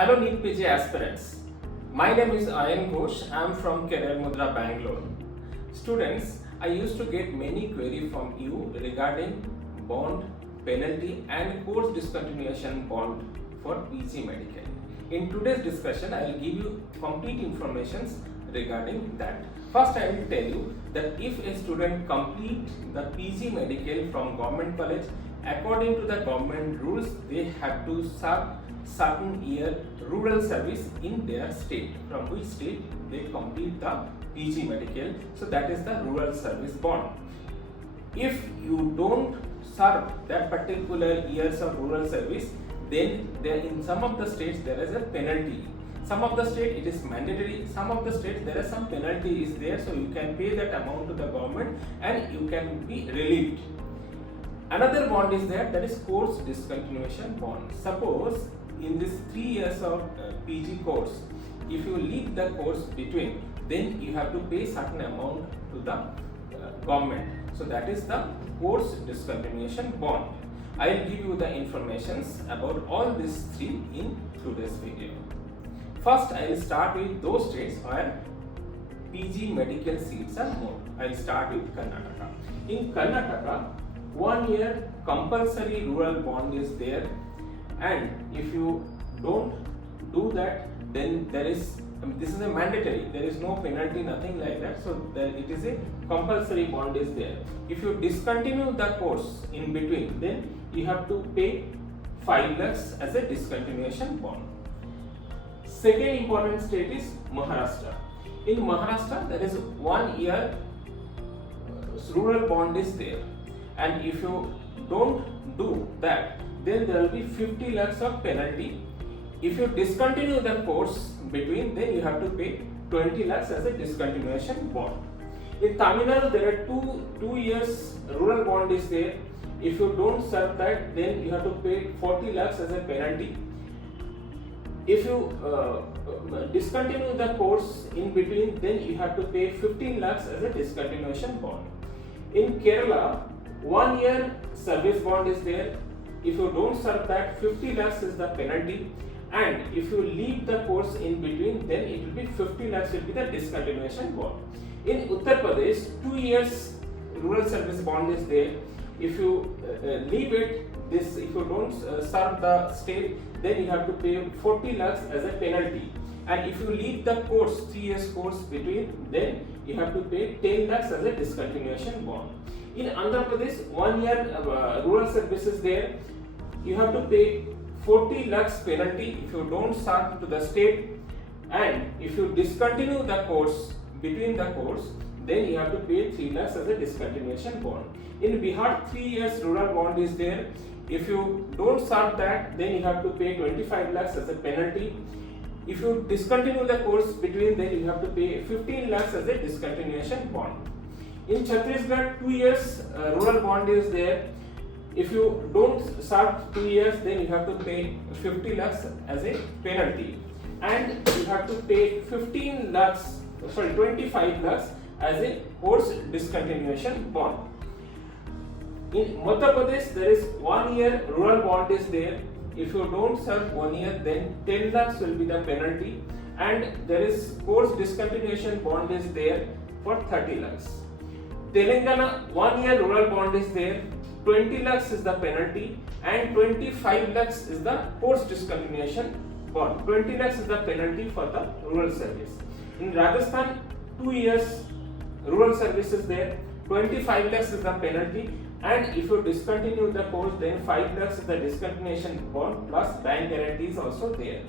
Hello NEET PG aspirants. My name is Ayan Ghosh. I am from Career Mudra, Bangalore. Students, I used to get many queries from you regarding bond, penalty and course discontinuation bond for PG Medical. In today's discussion, I will give you complete information regarding that. First, I will tell you that if a student complete the PG Medical from government college, according to the government rules, they have to serve certain year rural service in their state, from which state they complete the PG Medical. So that is the rural service bond. If you don't serve that particular years of rural service, then there in some of the states there is a penalty. Some of the state it is mandatory, some of the states there is some penalty is there, so you can pay that amount to the government and you can be relieved. Another bond is there, that is course discontinuation bond. Suppose in this 3 years of PG course, if you leave the course between, then you have to pay certain amount to the government. So that is the course discontinuation bond. I will give you the informations about all these three in today's video. First, I will start with those states where PG medical seats are more. I will start with Karnataka. In Karnataka, 1 year compulsory rural bond is there, and if you don't do that, then there is this is a mandatory, there is no penalty, nothing like that, so then it is a compulsory bond is there. If you discontinue the course in between, then you have to pay 5 lakhs as a discontinuation bond. Second important state is Maharashtra. In Maharashtra, there is 1 year rural bond is there, and if you don't do that, then there will be 50 lakhs of penalty. If you discontinue the course between, then you have to pay 20 lakhs as a discontinuation bond. In Tamil Nadu, there are 2 years rural bond is there. If you don't serve that, then you have to pay 40 lakhs as a penalty. If you discontinue the course in between, then you have to pay 15 lakhs as a discontinuation bond. In Kerala, 1 year service bond is there. If you don't serve that, 50 lakhs is the penalty, and if you leave the course in between, then it will be 50 lakhs will be the discontinuation bond. In Uttar Pradesh, 2 years rural service bond is there. If you leave it, if you don't serve the state, then you have to pay 40 lakhs as a penalty, and if you leave the course, 3 years course between, then you have to pay 10 lakhs as a discontinuation bond. In Andhra Pradesh, 1 year rural service is there. You have to pay 40 lakhs penalty if you don't serve to the state, and if you discontinue the course between the course, then you have to pay 3 lakhs as a discontinuation bond. In Bihar, 3 years rural bond is there. If you don't serve that, then you have to pay 25 lakhs as a penalty. If you discontinue the course between, then you have to pay 15 lakhs as a discontinuation bond. In Chhattisgarh, 2 years rural bond is there. If you don't serve 2 years, then you have to pay 50 lakhs as a penalty, and you have to pay 25 lakhs as a course discontinuation bond. In Madhya Pradesh, there is 1 year rural bond is there. If you don't serve 1 year, then 10 lakhs will be the penalty, and there is course discontinuation bond is there for 30 lakhs. Telangana, 1 year rural bond is there. 20 lakhs is the penalty, and 25 lakhs is the course discontinuation bond. 20 lakhs is the penalty for the rural service. In Rajasthan, 2 years rural service is there. 25 lakhs is the penalty, and if you discontinue the course, then 5 lakhs is the discontinuation bond plus bank guarantee is also there.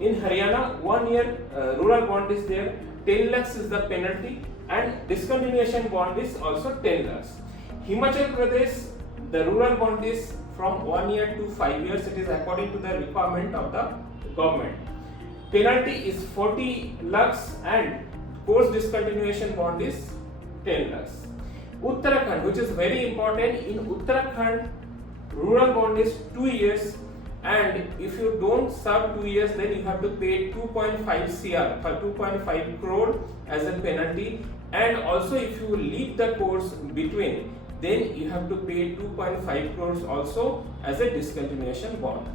In Haryana, 1 year rural bond is there. 10 lakhs is the penalty, and discontinuation bond is also 10 lakhs. Himachal Pradesh, the rural bond is from 1 year to 5 years. It is according to the requirement of the government. Penalty is 40 lakhs, and course discontinuation bond is 10 lakhs. Uttarakhand, which is very important, in Uttarakhand, rural bond is 2 years, and if you don't serve 2 years, then you have to pay 2.5 CR for 2.5 crore as a penalty, and also if you leave the course between, then you have to pay 2.5 crores also as a discontinuation bond.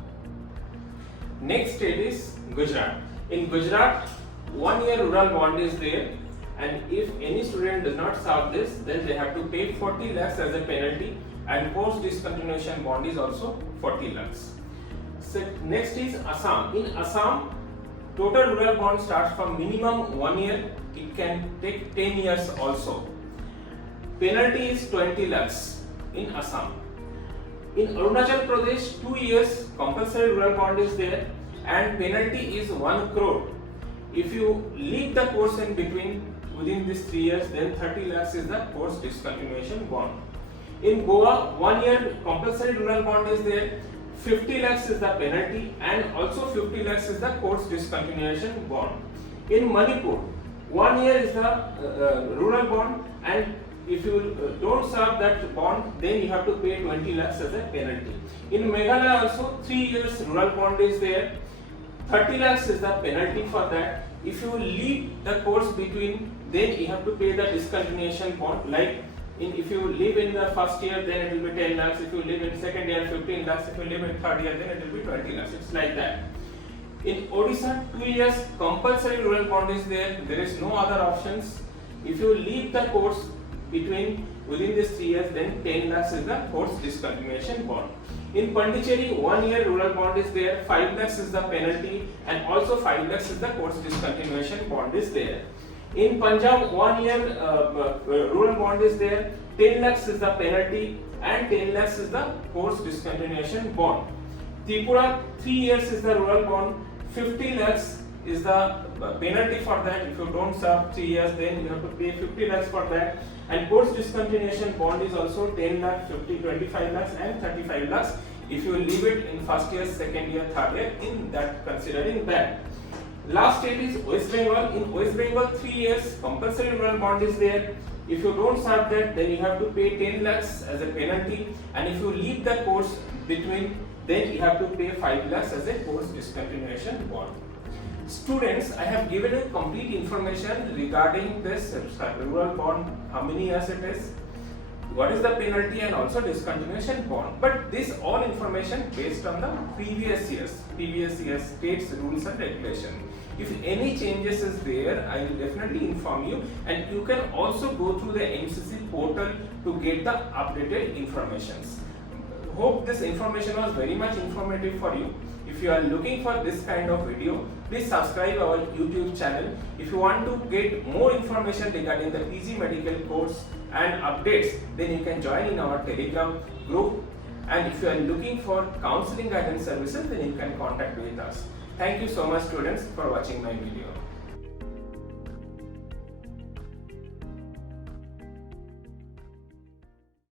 Next state is Gujarat. In Gujarat, 1 year rural bond is there, and if any student does not serve this, then they have to pay 40 lakhs as a penalty, and post discontinuation bond is also 40 lakhs. So next is Assam. In Assam, total rural bond starts from minimum 1 year. It can take 10 years also. Penalty is 20 lakhs in Assam. In Arunachal Pradesh, 2 years compulsory rural bond is there, and penalty is 1 crore. If you leave the course in between within these 3 years, then 30 lakhs is the course discontinuation bond. In Goa, 1 year compulsory rural bond is there, 50 lakhs is the penalty, and also 50 lakhs is the course discontinuation bond. In Manipur, 1 year is the rural bond, and if you don't serve that bond, then you have to pay 20 lakhs as a penalty. In Meghalaya also, 3 years rural bond is there, 30 lakhs is the penalty for that. If you leave the course between, then you have to pay the discontinuation bond. Like if you live in the first year, then it will be 10 lakhs. If you live in second year, 15 lakhs. If you live in third year, then it will be 20 lakhs. It's like that. In Odisha, 2 years compulsory rural bond is there. There is no other options. If you leave the course within these 3 years, then 10 lakhs is the course discontinuation bond. In Pondicherry, 1 year rural bond is there, 5 lakhs is the penalty, and also 5 lakhs is the course discontinuation bond is there. In Punjab, 1 year rural bond is there, 10 lakhs is the penalty, and 10 lakhs is the course discontinuation bond. Tripura, 3 years is the rural bond, 50 lakhs is the penalty for that. If you don't serve 3 years, then you have to pay 50 lakhs for that. And course discontinuation bond is also 10 lakhs, 50, 25 lakhs, and 35 lakhs if you leave it in first year, second year, third year, in that, considering that. Last state is West Bengal. In West Bengal, 3 years compulsory rural bond is there. If you don't serve that, then you have to pay 10 lakhs as a penalty, and if you leave the course between, then you have to pay 5 lakhs as a course discontinuation bond. Students, I have given you complete information regarding this rural bond, how many years it is, what is the penalty, and also discontinuation bond. But this all information based on the previous years states rules and regulation. If any changes is there, I will definitely inform you, and you can also go through the MCC portal to get the updated informations. Hope this information was very much informative for you. If you are looking for this kind of video, please subscribe our YouTube channel. If you want to get more information regarding the PG medical course and updates, then you can join in our Telegram group. And if you are looking for counseling guidance services, then you can contact with us. Thank you so much, students, for watching my video.